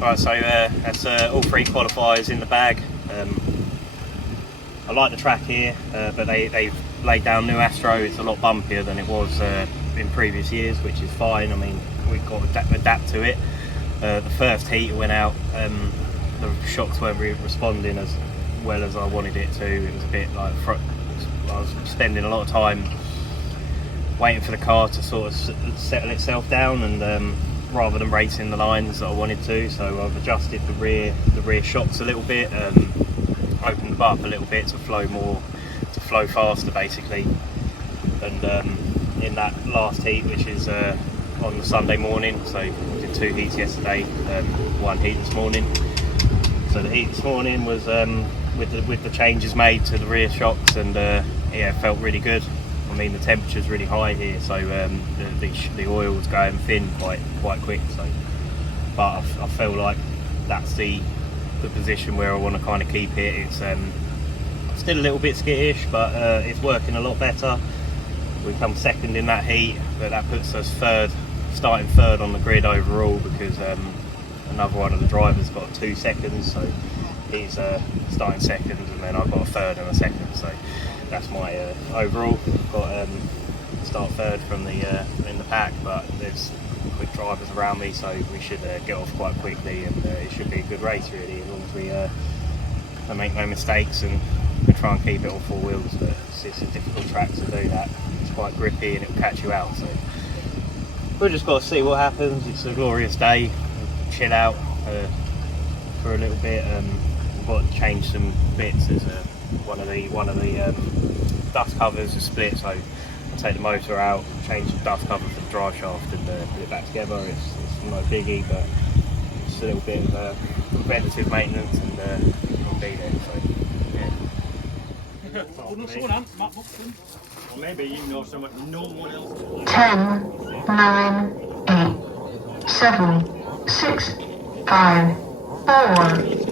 Right, so that's all 3 qualifiers in the bag. I like the track here, but they've laid down new Astro. It's a lot bumpier than it was in previous years, which is fine. I mean, we've got to adapt to it. The first heat went out, the shocks weren't really responding as well as I wanted it to. It was a bit like, I was spending a lot of time waiting for the car to sort of settle itself down, and rather than racing the lines that I wanted to. So I've adjusted the rear shocks a little bit, opened them up a little bit to flow faster basically. And in that last heat, which is on the Sunday morning, so we did 2 heats yesterday, 1 heat this morning. So the heat this morning was with the changes made to the rear shocks, and yeah, it felt really good. I mean, the temperature's really high here, so the oil's going thin quite quick. So, but I feel like that's the position where I want to kind of keep it. It's still a little bit skittish, but it's working a lot better. We come second in that heat, but that puts us starting third on the grid overall, because another one of the drivers got 2 seconds, so he's starting second, and then I've got a third and a second. So that's my overall. Got start third from the in the pack, but there's quick drivers around me, so we should get off quite quickly, and it should be a good race really, as long as we make no mistakes and we try and keep it on 4 wheels. But it's a difficult track to do that. It's quite grippy and it'll catch you out. So we've just got to see what happens. It's a glorious day. Chill out for a little bit. We've got to change some bits. There's one of the dust covers is split, so I'll take the motor out, change the dust cover for the drive shaft, and put it back together. It's no biggie, but it's a little bit of preventative maintenance, and it'll be there. So yeah. Maybe you know someone no one else. 10, 9, 8, 7, 6, 5, 4.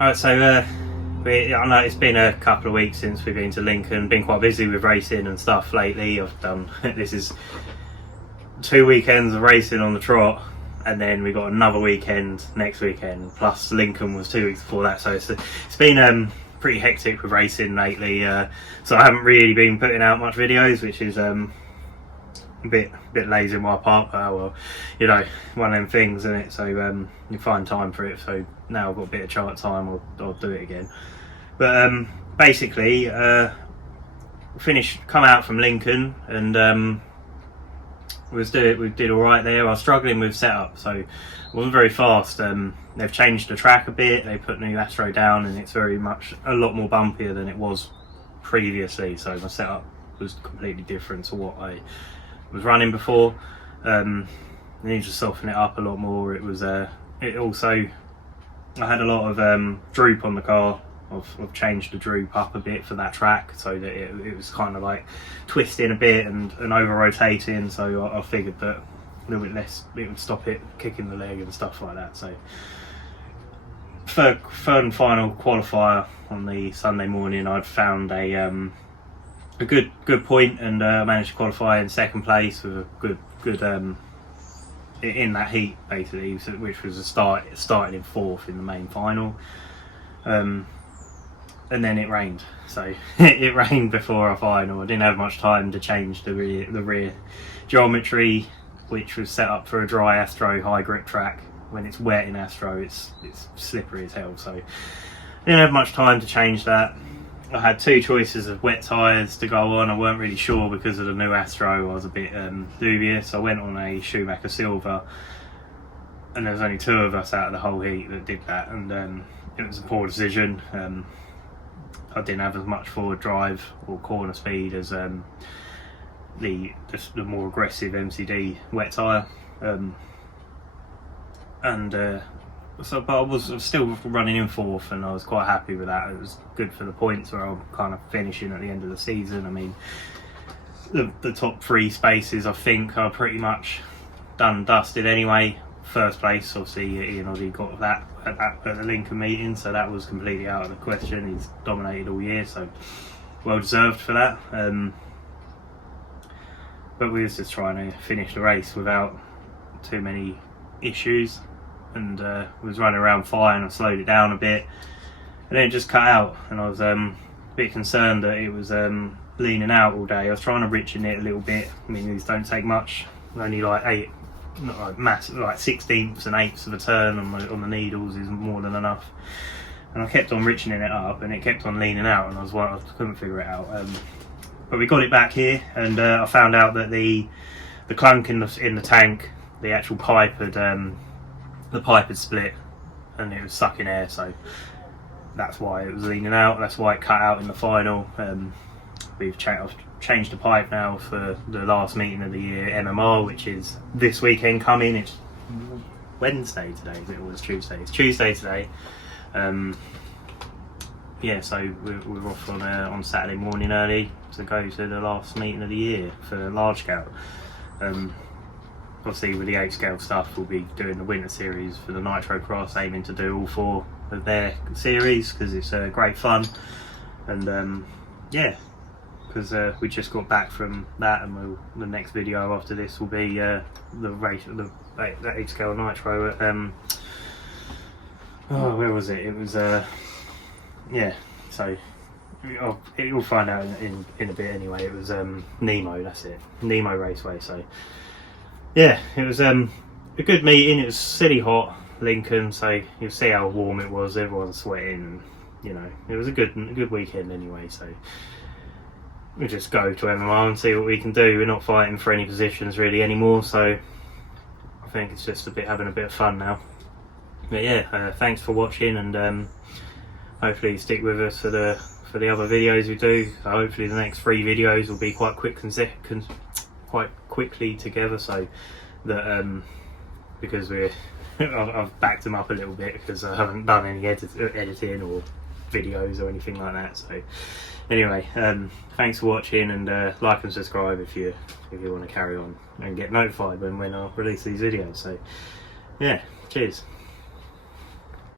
Alright, so I know it's been a couple of weeks since we've been to Lincoln. Been quite busy with racing and stuff lately. I've done this is 2 weekends of racing on the trot, and then we got another weekend next weekend. Plus Lincoln was 2 weeks before that, so it's been pretty hectic with racing lately. So I haven't really been putting out much videos, which is a bit lazy on my part. Well, you know, one of them things, isn't it? So you find time for it. So now I've got a bit of chart time, I'll do it again. But basically, come out from Lincoln, and we did all right there. I was struggling with setup, so it wasn't very fast. They've changed the track a bit. They put new Astro down, and it's very much a lot more bumpier than it was previously. So my setup was completely different to what I was running before. I needed to soften it up a lot more. It was it also, I had a lot of droop on the car. I've changed the droop up a bit for that track, so that it was kind of like twisting a bit and over rotating. So I figured that a little bit less, it would stop it kicking the leg and stuff like that. So third and final qualifier on the Sunday morning, I'd found a good point, and managed to qualify in second place with a good in that heat basically, which was starting in fourth in the main final. And then it rained, so it rained before our final. I didn't have much time to change the rear geometry, which was set up for a dry Astro high grip track. When it's wet in Astro, it's slippery as hell, so I didn't have much time to change that. I had two choices of wet tyres to go on. I weren't really sure because of the new Astro. I was a bit dubious. I went on a Schumacher Silver, and there was only 2 of us out of the whole heat that did that, and it was a poor decision. I didn't have as much forward drive or corner speed as the more aggressive MCD wet tyre, but I was still running in fourth, and I was quite happy with that. It was good for the points where I'm kind of finishing at the end of the season. I mean, the top 3 spaces I think are pretty much done and dusted anyway. First place, obviously, Ian Oddie got that at the Lincoln meeting, so that was completely out of the question. He's dominated all year, so well deserved for that. But we was just trying to finish the race without too many issues, and was running around fine. I slowed it down a bit, and then it just cut out, and I was a bit concerned that it was leaning out all day. I was trying to richen it a little bit. I mean, these don't take much, only like 16ths and 8ths of a turn on the needles is more than enough, and I kept on richening it up, and it kept on leaning out, and I couldn't figure it out. But we got it back here, and I found out that the clunk in the tank, the actual pipe had split, and it was sucking air, so that's why it was leaning out. That's why it cut out in the final. I've changed the pipe now for the last meeting of the year, MMR, which is this weekend coming. It's Wednesday today, it was Tuesday. It's Tuesday today. Yeah, so we're off on Saturday morning early to go to the last meeting of the year for large scale. Obviously with the 8 scale stuff, we'll be doing the winter series for the Nitro Cross, aiming to do all 4 of their series because it's great fun. And yeah, because we just got back from that, and the next video after this will be the race, the 8 scale Nitro at oh, where was it? It was yeah. So you'll find out in a bit anyway. It was Nemo. That's it. Nemo Raceway. So yeah, it was a good meeting. It was silly hot, Lincoln. So you'll see how warm it was. Everyone's sweating. You know, it was a good weekend anyway. So we just go to MMR and see what we can do. We're not fighting for any positions really anymore. So I think it's just having a bit of fun now. But yeah, thanks for watching, and hopefully you stick with us for the other videos we do. Hopefully the next 3 videos will be quite quite quickly together, so that because I've backed them up a little bit because I haven't done any editing or videos or anything like that. So anyway, thanks for watching, and like and subscribe if you want to carry on and get notified when I release these videos. So yeah, cheers.